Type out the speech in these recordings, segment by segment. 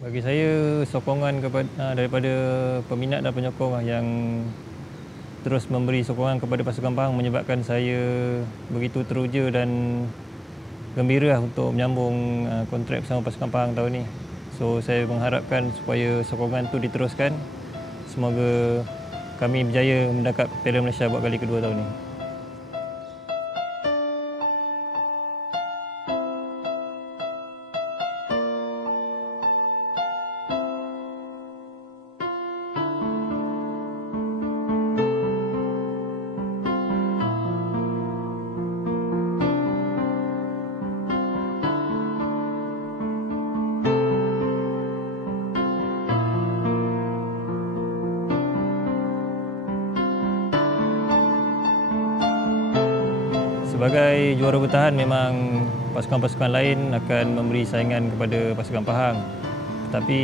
Bagi saya, sokongan daripada peminat dan penyokong yang terus memberi sokongan kepada pasukan Pahang menyebabkan saya begitu teruja dan gembira untuk menyambung kontrak bersama pasukan Pahang tahun ini. So, saya mengharapkan supaya sokongan itu diteruskan. Semoga kami berjaya mendakap Piala Malaysia buat kali kedua tahun ini. Sebagai juara bertahan, memang pasukan-pasukan lain akan memberi saingan kepada pasukan Pahang. Tetapi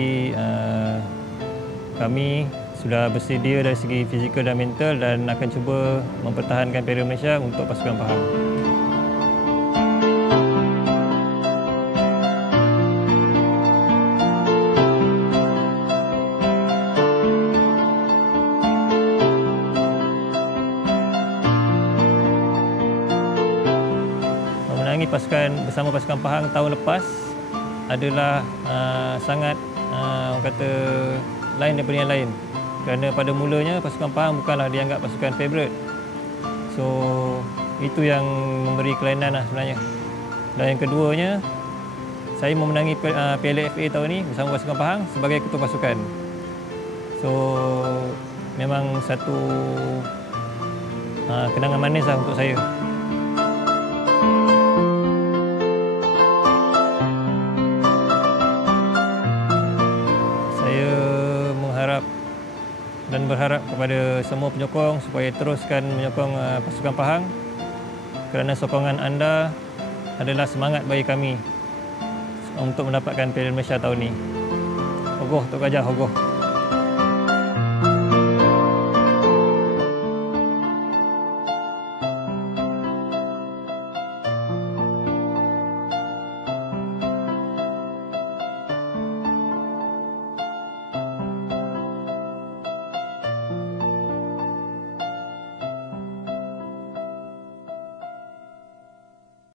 kami sudah bersedia dari segi fizikal dan mental dan akan cuba mempertahankan Piala Malaysia untuk pasukan Pahang. Menangi bersama pasukan Pahang tahun lepas adalah sangat orang kata lain daripada yang lain. Kerana pada mulanya pasukan Pahang bukanlah dianggap pasukan favourite. So itu yang memberi kelainan sebenarnya. Dan yang keduanya, saya memenangi Piala FA tahun ini bersama pasukan Pahang sebagai ketua pasukan. So memang satu kenangan manis untuk saya. Dan berharap kepada semua penyokong supaya teruskan menyokong pasukan Pahang kerana sokongan anda adalah semangat bagi kami untuk mendapatkan Piala Malaysia tahun ini. Hogoh Tok Gajah, hogoh.